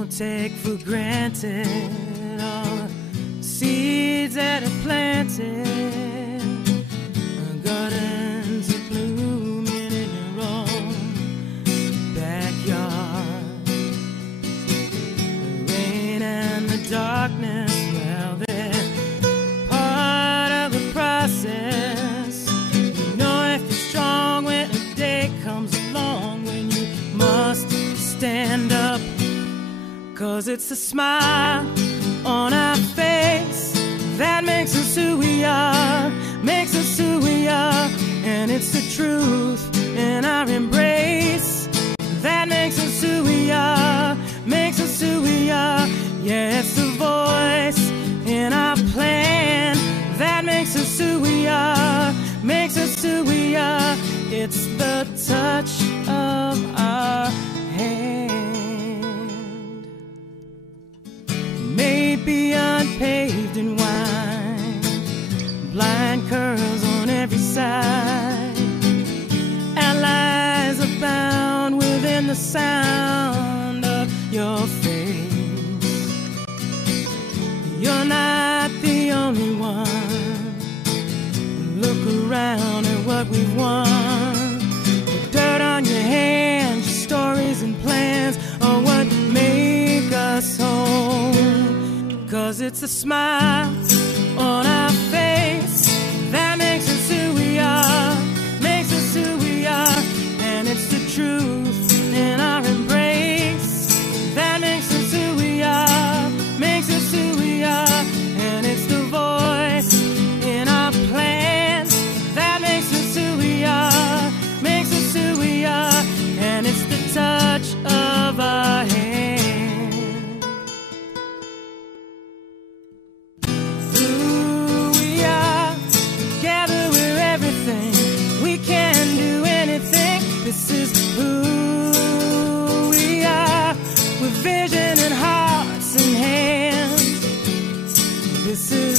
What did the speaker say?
Don't take for granted all the seeds that are planted. Gardens are blooming in your own backyard. The rain and the darkness, well, they're part of the process. You know if you're strong when a day comes along when you must stand up. 'Cause it's the smile on our face that makes us who we are, makes us who we are. And it's the truth in our embrace that makes us who we are, makes us who we are. Yeah, it's the voice in our plan that makes us who we are, makes us who we are. It's the touch of our hand. Maybe unpaved in wine, blind curls on every side, allies abound within the sound of your face. You're not the only one. Look around at what we've won. The dirt on your hands, your stories and plans are what make us whole. 'Cause it's a smile on our face that makes us who we are, makes us who we are. And it's the truth in our embrace that makes us who we are, makes us who we are. And it's the voice in our plans that makes us who we are, makes us who we are. And it's the touch of our hand. Who we are, together we're everything. We can do anything. This is who we are, with vision and hearts and hands. This is